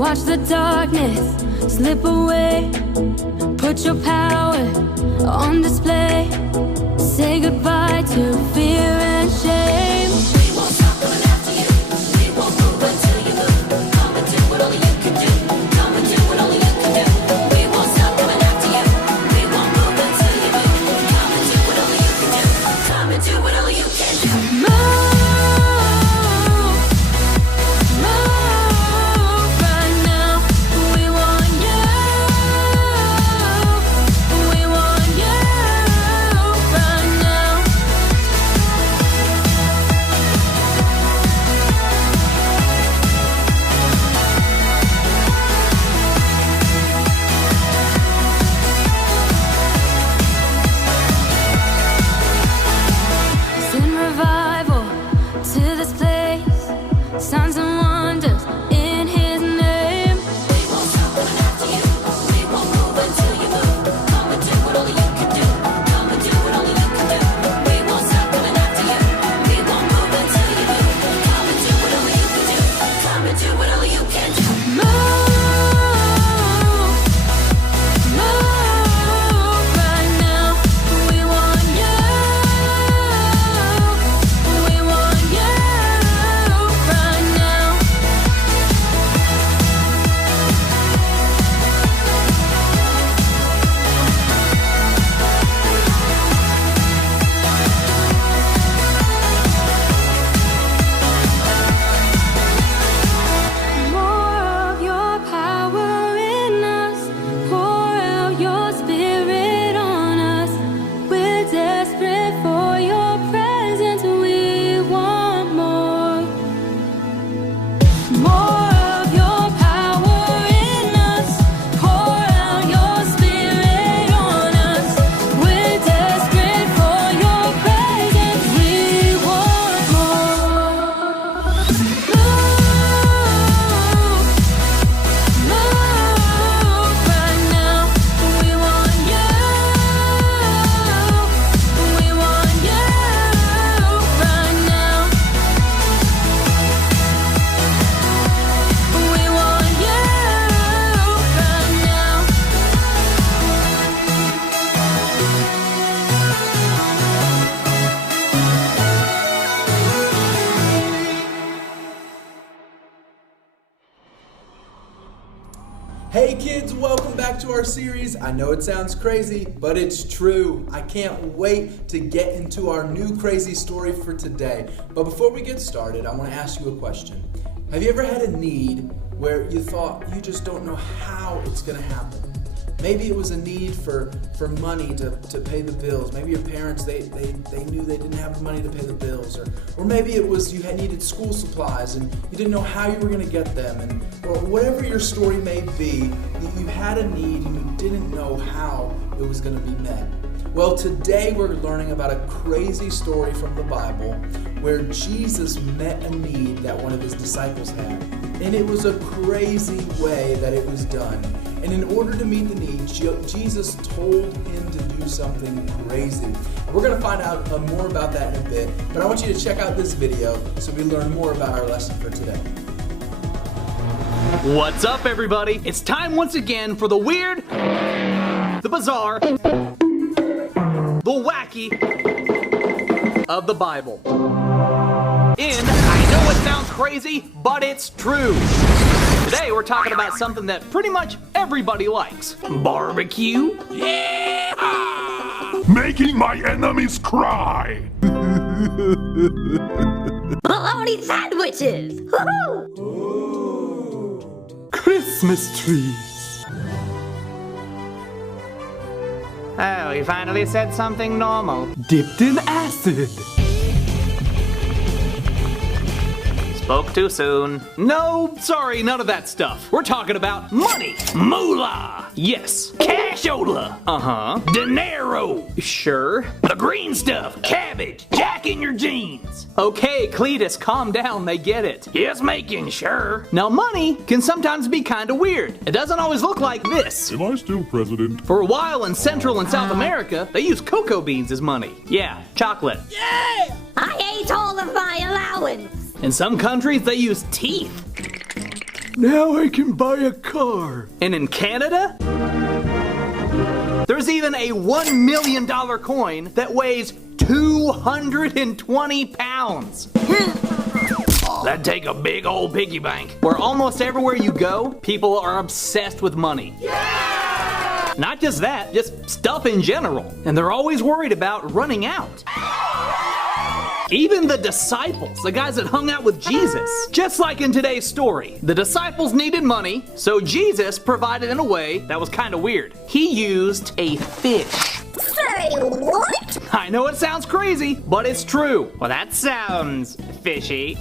Watch the darkness slip away. Put your power on display. Say goodbye to fear and shame. We won't stop coming after you. We won't move until you move. Come and do what only you can do. Come and do what only you can do. We won't stop coming after you. We won't move until you move. Come and do what only you can do. Come and do what only you can do. Move. Signs and wonders in his name. We won't stop coming after you. We won't move until you move. Come and do what only you can do. Come and do what only you can do. We won't stop coming after you. We won't move until you move. Come and do what only you can do. Come and do what only you can do. Move. Hey kids, welcome back to our series. I know it sounds crazy, but it's true. I can't wait to get into our new crazy story for today. But before we get started, I want to ask you a question. Have you ever had a need where you thought you just don't know how it's going to happen? Maybe it was a need for money to pay the bills. Maybe your parents, they knew they didn't have the money to pay the bills. Or maybe it was you had needed school supplies and you didn't know how you were going to get them. And or whatever your story may be, you had a need and you didn't know how it was going to be met. Well, today we're learning about a crazy story from the Bible where Jesus met a need that one of his disciples had. And it was a crazy way that it was done. And in order to meet the need, Jesus told him to do something crazy. And we're going to find out more about that in a bit, but I want you to check out this video so we learn more about our lesson for today. What's up, everybody? It's time once again for the weird, the bizarre, the wacky of the Bible. And I know it sounds crazy, but it's true. Today we're talking about something that pretty much everybody likes. Barbecue. Yeah! Making my enemies cry. Bologna sandwiches. Ooh. Christmas trees. Oh, he finally said something normal. Dipped in acid. Spoke too soon. No, sorry, none of that stuff. We're talking about money. Moolah. Yes. Cashola. Uh-huh. Dinero. Sure. The green stuff. Cabbage. Jack in your jeans. Okay, Cletus, calm down. They get it. Just making sure. Now, money can sometimes be kind of weird. It doesn't always look like this. Am I still president? For a while in Central and South America, they used cocoa beans as money. Yeah, chocolate. Yeah! I ate all of my allowance. In some countries, they use teeth. Now I can buy a car. And in Canada, there's even a $1 million coin that weighs 220 pounds. That'd take a big old piggy bank. Where almost everywhere you go, people are obsessed with money. Yeah! Not just that, just stuff in general. And they're always worried about running out. Even the disciples, the guys that hung out with Jesus. Just like in today's story, the disciples needed money, so Jesus provided in a way that was kind of weird. He used a fish. Say what? I know it sounds crazy, but it's true. Well, that sounds fishy.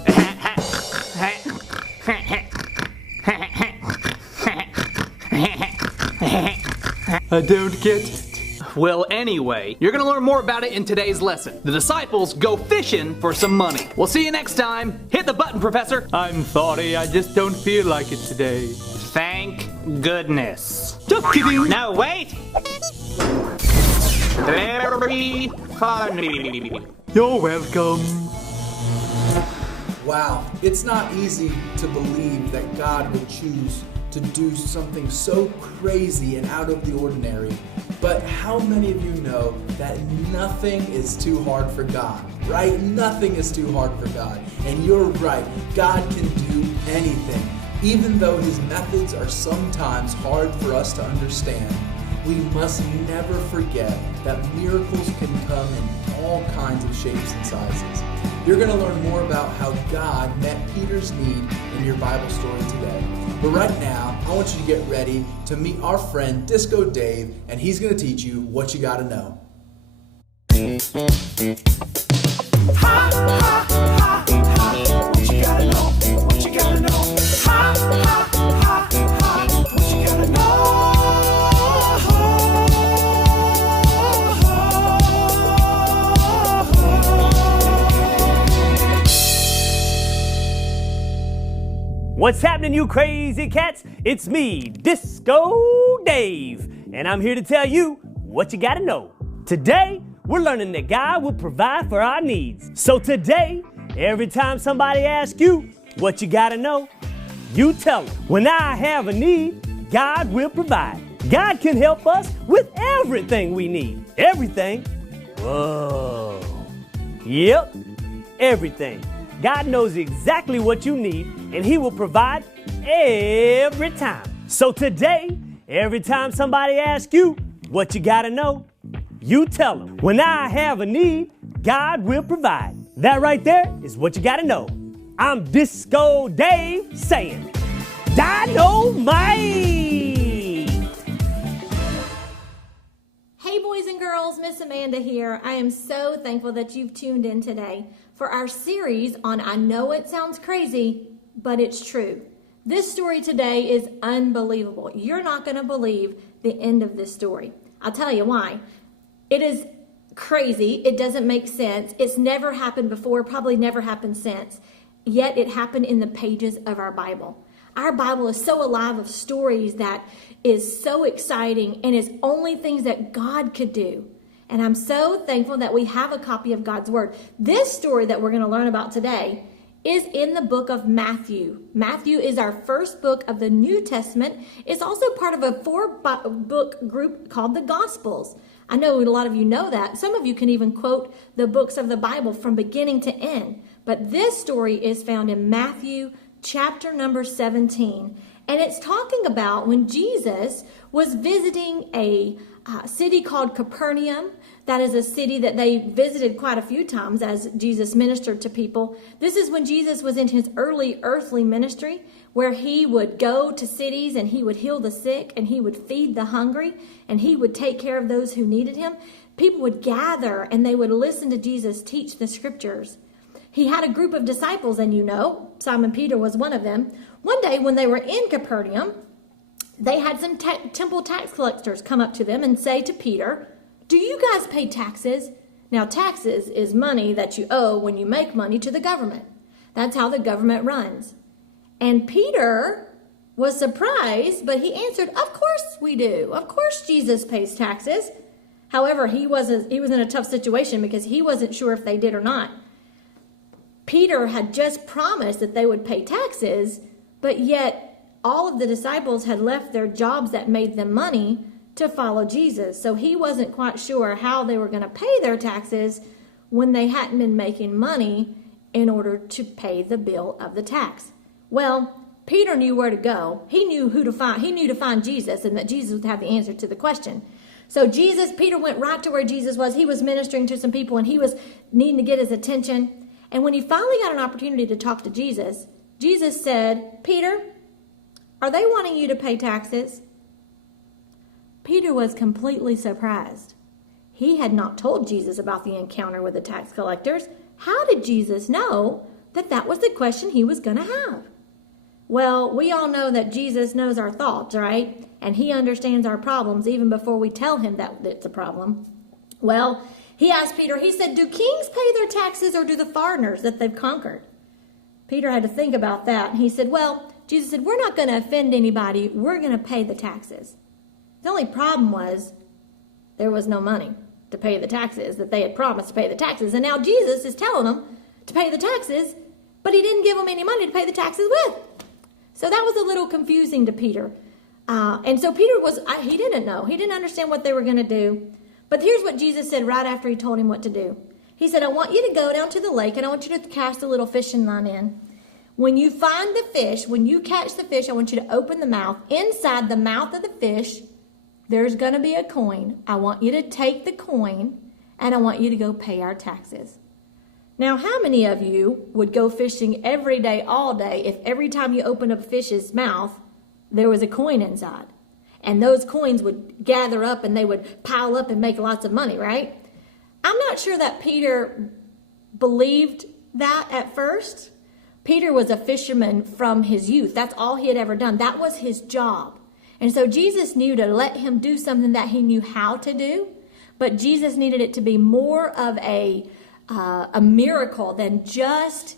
I don't get it. Well, anyway, you're gonna learn more about it in today's lesson. The disciples go fishing for some money. We'll see you next time. Hit the button, Professor. I'm sorry, I just don't feel like it today. Thank goodness. Just kidding. No, wait. Very funny. You're welcome. Wow, it's not easy to believe that God would choose to do something so crazy and out of the ordinary. But how many of you know that nothing is too hard for God, right? Nothing is too hard for God. And you're right, God can do anything. Even though his methods are sometimes hard for us to understand, we must never forget that miracles can come in all kinds of shapes and sizes. You're going to learn more about how God met Peter's need in your Bible story today. But right now, I want you to get ready to meet our friend Disco Dave, and he's going to teach you what you got to know. What you gotta know? What you gotta know? What you gotta know? What's happening, you crazy cats? It's me, Disco Dave, and I'm here to tell you what you gotta know. Today, we're learning that God will provide for our needs. So today, every time somebody asks you what you gotta know, you tell them, when I have a need, God will provide. God can help us with everything we need. Everything? Whoa. Yep, everything. God knows exactly what you need, and he will provide every time. So today, every time somebody asks you what you gotta know, you tell them, when I have a need, God will provide. That right there is what you gotta know. I'm Disco Dave saying, Dynamite! Hey boys and girls, Miss Amanda here. I am so thankful that you've tuned in today for our series on I Know It Sounds Crazy, but It's True. This story today is unbelievable. You're not going to believe the end of this story. I'll tell you why. It is crazy. It doesn't make sense. It's never happened before, probably never happened since. Yet it happened in the pages of our Bible. Our Bible is so alive of stories that is so exciting and is only things that God could do. And I'm so thankful that we have a copy of God's Word. This story that we're going to learn about today is in the book of Matthew. Matthew is our first book of the New Testament. It's also part of a 4-book group called the Gospels. I know a lot of you know that. Some of you can even quote the books of the Bible from beginning to end. But this story is found in Matthew chapter number 17. And it's talking about when Jesus was visiting a city called Capernaum. That is a city that they visited quite a few times as Jesus ministered to people. This is when Jesus was in his early earthly ministry, where he would go to cities and he would heal the sick and he would feed the hungry and he would take care of those who needed him. People would gather and they would listen to Jesus teach the scriptures. He had a group of disciples, and you know, Simon Peter was one of them. One day when they were in Capernaum, they had some temple tax collectors come up to them and say to Peter, "Do you guys pay taxes?" Now, taxes is money that you owe when you make money to the government. That's how the government runs. And Peter was surprised, but he answered, "Of course we do. Of course Jesus pays taxes." However, he was in a tough situation because he wasn't sure if they did or not. Peter had just promised that they would pay taxes, but yet all of the disciples had left their jobs that made them money to follow Jesus. So he wasn't quite sure how they were going to pay their taxes when they hadn't been making money in order to pay the bill of the tax. Well, Peter knew where to go. He knew who to find. He knew to find Jesus and that Jesus would have the answer to the question. So Peter went right to where Jesus was. He was ministering to some people and he was needing to get his attention. And when he finally got an opportunity to talk to Jesus, Jesus said, "Peter, are they wanting you to pay taxes?" Peter was completely surprised. He had not told Jesus about the encounter with the tax collectors. How did Jesus know that that was the question he was going to have? Well, we all know that Jesus knows our thoughts, right? And he understands our problems even before we tell him that it's a problem. Well, he asked Peter, he said, "Do kings pay their taxes or do the foreigners that they've conquered?" Peter had to think about that. And he said, well, Jesus said, "We're not going to offend anybody. We're going to pay the taxes." The only problem was there was no money to pay the taxes, that they had promised to pay the taxes. And now Jesus is telling them to pay the taxes, but he didn't give them any money to pay the taxes with. So that was a little confusing to Peter. And so Peter he didn't know. He didn't understand what they were going to do. But here's what Jesus said right after he told him what to do. He said, "I want you to go down to the lake and I want you to cast a little fishing line in. When you find the fish, when you catch the fish, I want you to open the mouth. Inside the mouth of the fish, there's going to be a coin. I want you to take the coin and I want you to go pay our taxes." Now, how many of you would go fishing every day, all day, if every time you opened a fish's mouth, there was a coin inside? And those coins would gather up and they would pile up and make lots of money, right? I'm not sure that Peter believed that at first. Peter was a fisherman from his youth. That's all he had ever done. That was his job. And so Jesus knew to let him do something that he knew how to do, but Jesus needed it to be more of a miracle than just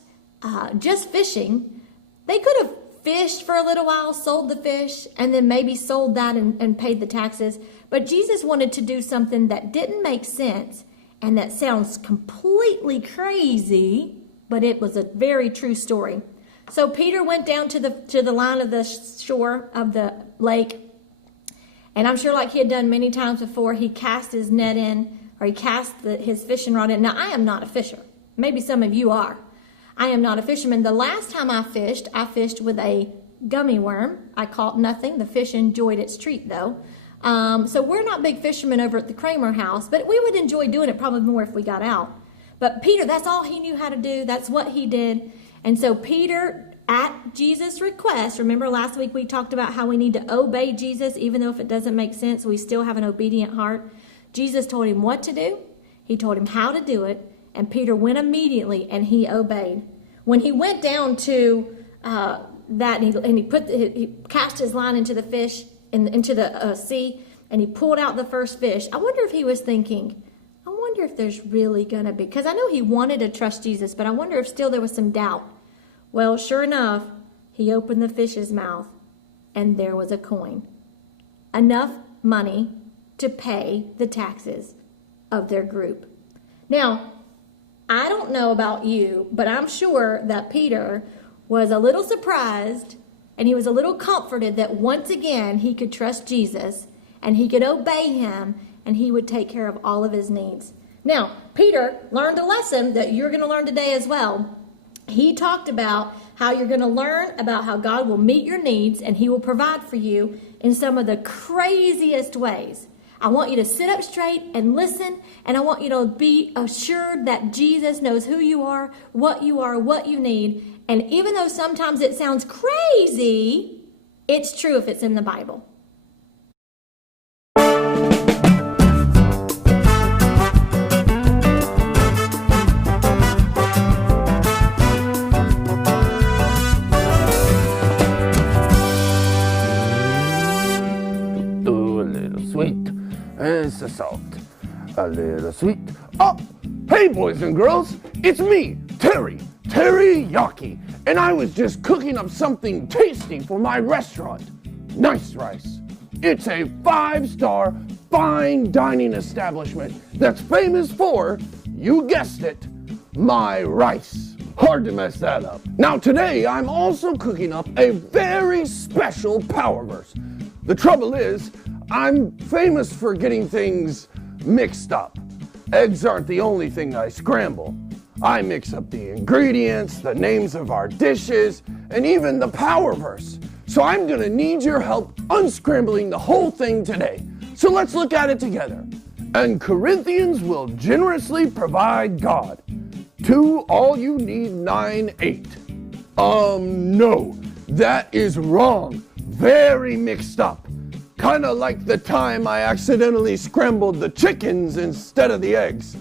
fishing. They could have fished for a little while, sold the fish, and then maybe sold that and paid the taxes. But Jesus wanted to do something that didn't make sense and that sounds completely crazy, but it was a very true story. So Peter went down to the line of the shore of the lake, and I'm sure like he had done many times before, he cast his net in, or he cast his fishing rod in. Now, I am not a fisher. Maybe some of you are. I am not a fisherman. The last time I fished with a gummy worm. I caught nothing. The fish enjoyed its treat, though. So we're not big fishermen over at the Kramer house, but we would enjoy doing it probably more if we got out. But Peter, that's all he knew how to do. That's what he did. And so Peter, at Jesus' request, remember last week we talked about how we need to obey Jesus, even though if it doesn't make sense, we still have an obedient heart. Jesus told him what to do. He told him how to do it. And Peter went immediately and he obeyed. When he went down to that and he cast his line into the fish, into the sea, and he pulled out the first fish. I wonder if he was thinking, I wonder if there's really going to be, because I know he wanted to trust Jesus, but I wonder if still there was some doubt. Well, sure enough, he opened the fish's mouth and there was a coin. Enough money to pay the taxes of their group. Now, I don't know about you, but I'm sure that Peter was a little surprised and he was a little comforted that once again he could trust Jesus and he could obey him and he would take care of all of his needs. Now, Peter learned a lesson that you're going to learn today as well. He talked about how you're going to learn about how God will meet your needs and he will provide for you in some of the craziest ways. I want you to sit up straight and listen, and I want you to be assured that Jesus knows who you are, what you need. And even though sometimes it sounds crazy, it's true if it's in the Bible. And salt, a little sweet. Oh, hey boys and girls, it's me, Teriyaki, and I was just cooking up something tasty for my restaurant, Nice Rice. It's a 5-star fine dining establishment that's famous for, you guessed it, my rice. Hard to mess that up. Now today, I'm also cooking up a very special power verse. The trouble is, I'm famous for getting things mixed up. Eggs aren't the only thing I scramble. I mix up the ingredients, the names of our dishes, and even the power verse. So I'm gonna need your help unscrambling the whole thing today. So let's look at it together. And Corinthians will generously provide God. 2 All You Need 9:8. No, that is wrong. Very mixed up. Kinda like the time I accidentally scrambled the chickens instead of the eggs.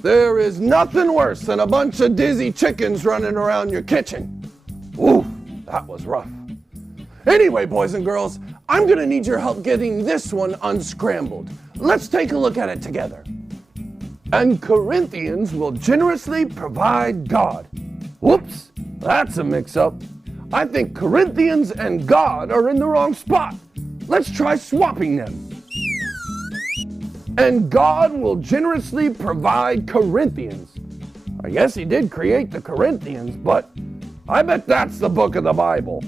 There is nothing worse than a bunch of dizzy chickens running around your kitchen. Ooh, that was rough. Anyway, boys and girls, I'm gonna need your help getting this one unscrambled. Let's take a look at it together. And Corinthians will generously provide God. Whoops, that's a mix-up. I think Corinthians and God are in the wrong spot. Let's try swapping them. And God will generously provide Corinthians. I guess he did create the Corinthians, but I bet that's the book of the Bible.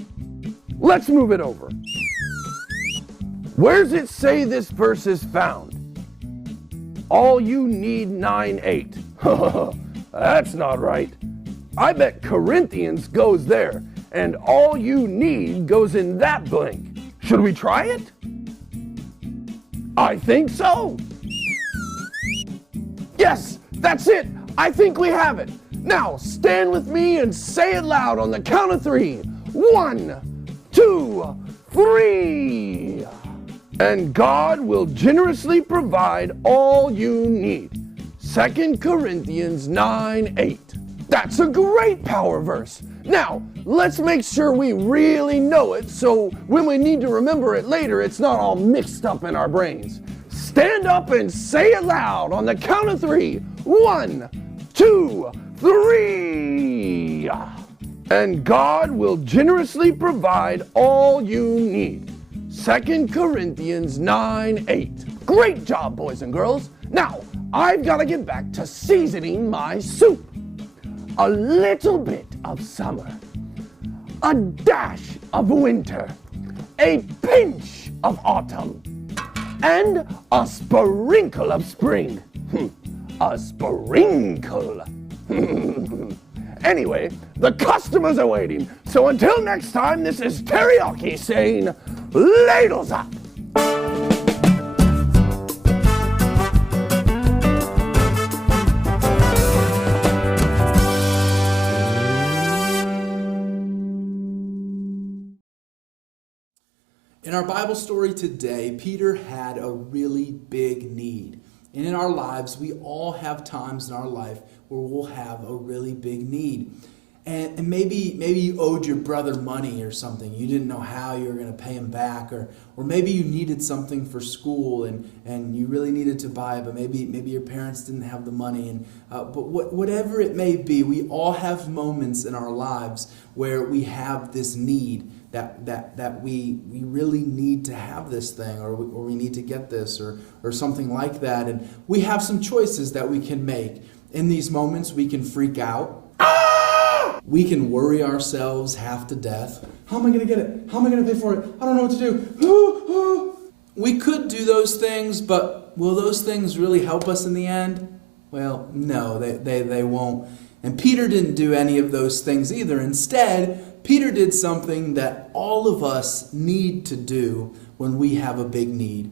Let's move it over. Where's it say this verse is found? All You Need 9:8. That's not right. I bet Corinthians goes there, and All You Need goes in that blank. Should we try it? I think so. Yes, that's it. I think we have it. Now stand with me and say it loud on the count of 3. 1, 2, 3. And God will generously provide all you need. 2 Corinthians 9:8. That's a great power verse. Now, let's make sure we really know it so when we need to remember it later, it's not all mixed up in our brains. Stand up and say it loud on the count of 3. 1, 2, 3. And God will generously provide all you need. 2 Corinthians 9:8. Great job, boys and girls. Now, I've got to get back to seasoning my soup. A little bit of summer, a dash of winter, a pinch of autumn, and a sprinkle of spring. A sprinkle. Anyway, the customers are waiting. So until next time, this is Teriyaki saying, ladles up. In our Bible story today, Peter had a really big need. And in our lives, we all have times in our life where we'll have a really big need. And maybe you owed your brother money or something. You didn't know how you were going to pay him back. Or maybe you needed something for school and you really needed to buy it, but maybe your parents didn't have the money. But whatever it may be, we all have moments in our lives where we have this need. That we really need to have this thing, or we need to get this, or something like that. And we have some choices that we can make. In these moments, we can freak out. We can worry ourselves half to death. How am I going to get it? How am I going to pay for it? I don't know what to do. We could do those things, but will those things really help us in the end? Well, no, they won't. And Peter didn't do any of those things either. Instead, Peter did something that all of us need to do when we have a big need.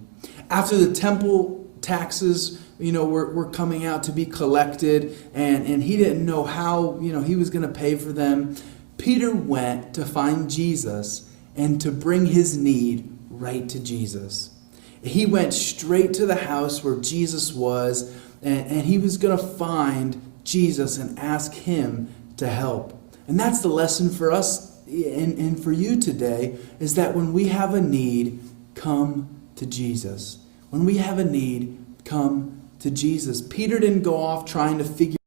After the temple taxes, were coming out to be collected, and he didn't know how, he was going to pay for them. Peter went to find Jesus and to bring his need right to Jesus. He went straight to the house where Jesus was, and he was going to find Jesus and ask him to help. And that's the lesson for us and for you today, is that when we have a need, come to Jesus. When we have a need, come to Jesus. Peter didn't go off trying to figure